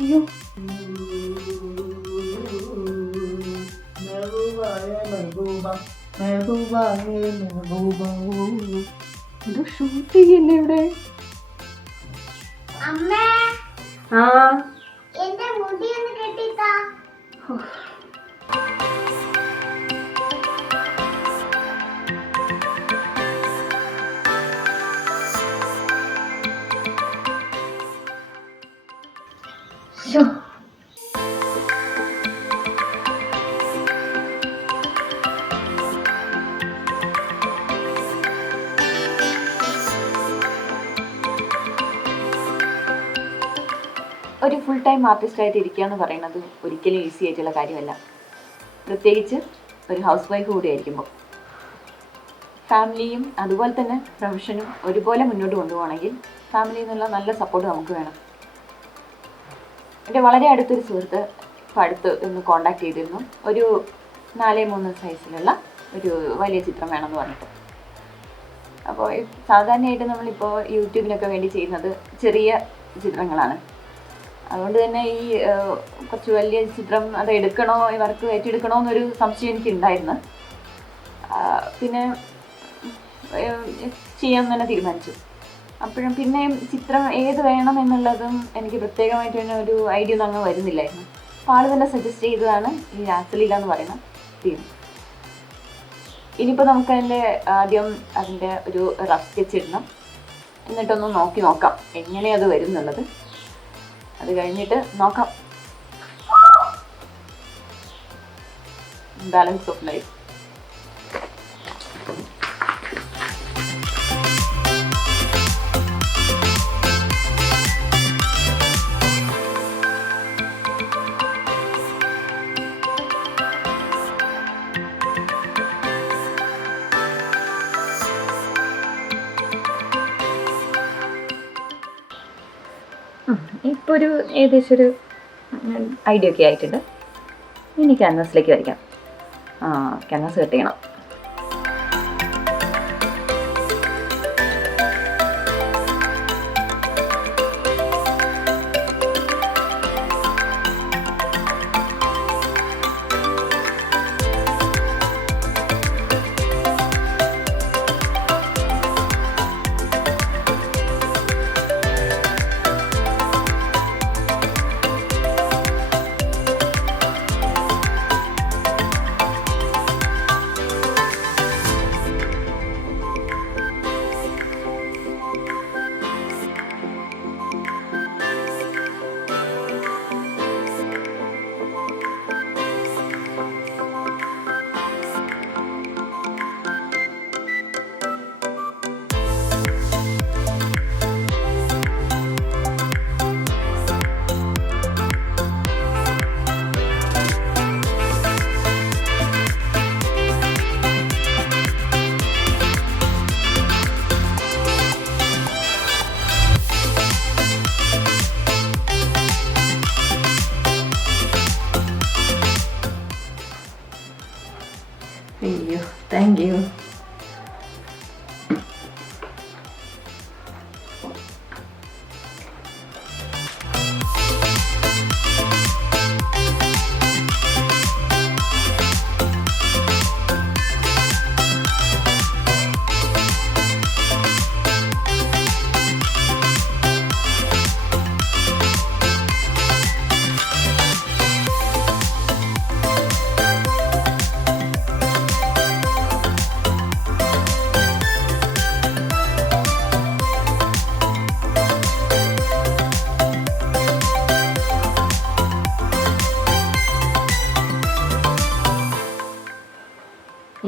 അയ്യോ എന്തോ ഷൂട്ട് ചെയ്യല്ലേ ഇവിടെ. ആ ഒരു ഫുൾ ടൈം ആർട്ടിസ്റ്റായിട്ട് ഇരിക്കുക എന്ന് പറയുന്നത് ഒരിക്കലും ഈസി ആയിട്ടുള്ള കാര്യമല്ല. പ്രത്യേകിച്ച് ഒരു ഹൗസ് വൈഫ് കൂടി ആയിരിക്കുമ്പോൾ. ഫാമിലിയും അതുപോലെ തന്നെ പ്രൊഫഷനും ഒരുപോലെ മുന്നോട്ട് കൊണ്ടുപോകണമെങ്കിൽ ഫാമിലിയിൽ നിന്നുള്ള നല്ല സപ്പോർട്ട് നമുക്ക് വേണം. എൻ്റെ വളരെ അടുത്തൊരു സുഹൃത്ത് ഇപ്പോൾ അടുത്ത് ഒന്ന് കോണ്ടാക്ട് ചെയ്തിരുന്നു. ഒരു 4:3 സൈസിലുള്ള ഒരു വലിയ ചിത്രം വേണമെന്ന് പറഞ്ഞിട്ട്. അപ്പോൾ സാധാരണയായിട്ട് നമ്മളിപ്പോൾ യൂട്യൂബിനൊക്കെ വേണ്ടി ചെയ്യുന്നത് ചെറിയ ചിത്രങ്ങളാണ്. അതുകൊണ്ട് തന്നെ ഈ കുറച്ച് വലിയ ചിത്രം അത് എടുക്കണോ, ഇവർക്ക് ഏറ്റെടുക്കണോ എന്നൊരു സംശയം എനിക്കുണ്ടായിരുന്നു. പിന്നെ ചെയ്യാൻ തന്നെ തീരുമാനിച്ചു. അപ്പോഴും പിന്നെയും ചിത്രം ഏത് വേണം എന്നുള്ളതും എനിക്ക് പ്രത്യേകമായിട്ട് തന്നെ ഒരു ഐഡിയ ഒന്നും അങ്ങ് വരുന്നില്ലായിരുന്നു. അപ്പോൾ ആൾ തന്നെ സജസ്റ്റ് ചെയ്തതാണ് ഈ രാസലീല എന്ന് പറയുന്ന തീം. ഇനിയിപ്പോൾ നമുക്ക് ആദ്യം അതിൻ്റെ ഒരു റഫ് സ്കെച്ച് ഇടണം. എന്നിട്ടൊന്ന് നോക്കാം എങ്ങനെയത് വരും എന്നുള്ളത്. അത് കഴിഞ്ഞിട്ട് നോക്കാം. Balance of life. ഇപ്പോൾ ഒരു ഏകദേശം ഒരു ഐഡിയ ഒക്കെ ആയിട്ടുണ്ട്. ഇനി ക്യാൻവാസിലേക്ക് വരയ്ക്കാം. ക്യാൻവാസ് കട്ട് ചെയ്യണം. അയ്യോ, താങ്ക് യു.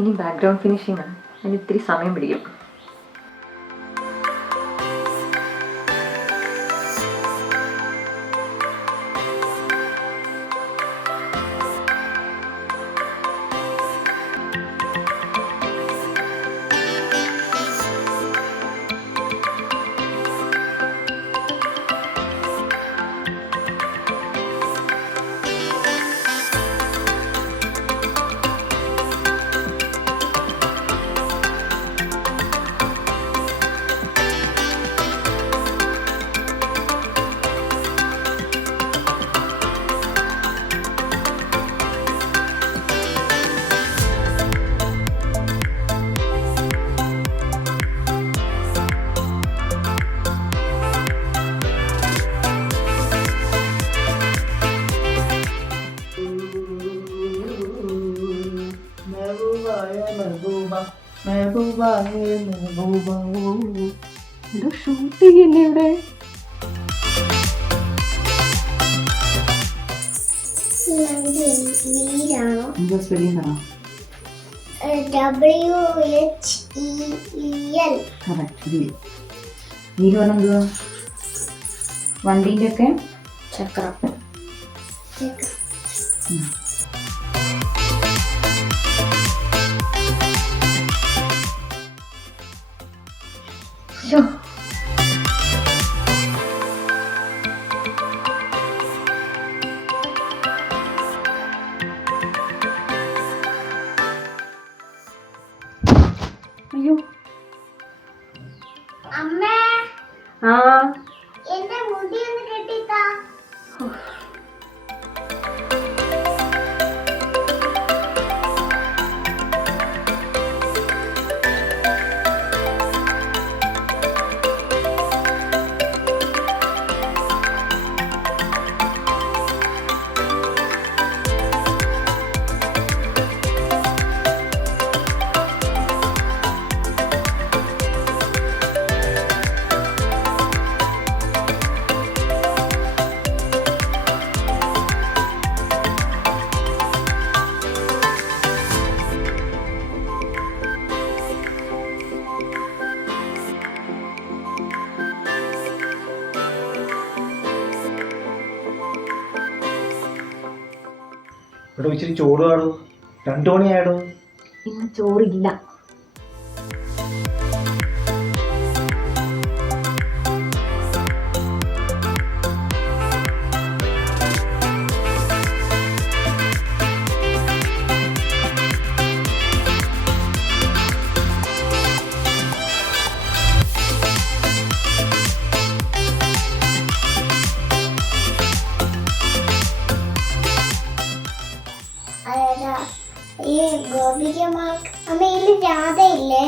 ഇനി ബാക്ക്ഗ്രൗണ്ട് ഫിനിഷിംഗ് ആണ്. അതിന് ഇത്തിരി സമയം പിടിക്കും. എന്തോ ഷൂട്ട് ചെയ്യല്ലേ ഇവിടെ? വീരാണോ? എന്തോ സ്പെല്ലിംഗ് പറ. WHEEL. കറക്റ്റ്. വീല് പറഞ്ഞ എന്തുവാ? വണ്ടീൻ്റെ ഒക്കെ ചക്രം. അയ്യോ. അമ്മേ, ആ എന്റെ മുടി ഒന്ന് കെട്ടിത്താ. ഇവിടെ ഇച്ചിരി ചോറ് കാണും. 2 മണിയായിടോ. ഇന്ന് ചോറില്ല. ഈ ഗോപികമാർക്ക് അമ്മയില് രാധയില്ലേ?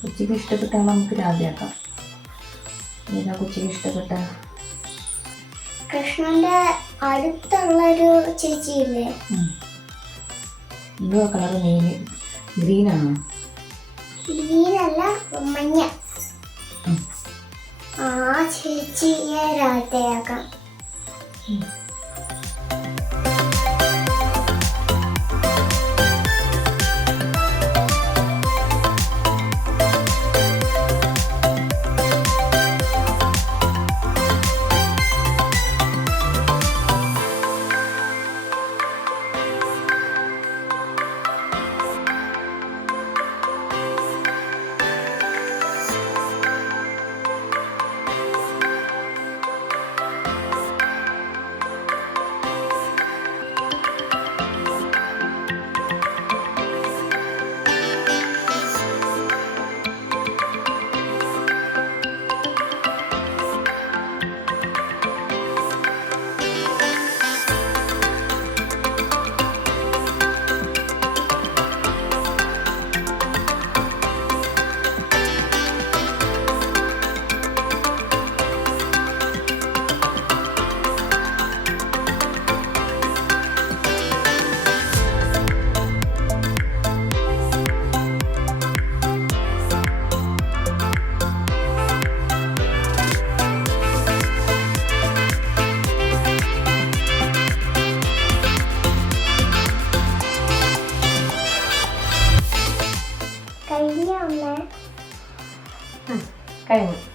കൊച്ചിക്ക് ഇഷ്ടപ്പെട്ടാൽ നമുക്ക് രാധയാക്കാം. ഏതാ കൊച്ചിക്ക് ഇഷ്ടപ്പെട്ട? കൃഷ്ണന്റെ അടുത്തുള്ളൊരു ചേച്ചിയില്ലേ? എന്തുവാ കളറ്? നീല് ഗ്രീനാണോ? ഗ്രീനല്ല, മഞ്ഞ. ആ ചേച്ചിയെ രാധയാക്കാം. കഴിഞ്ഞു.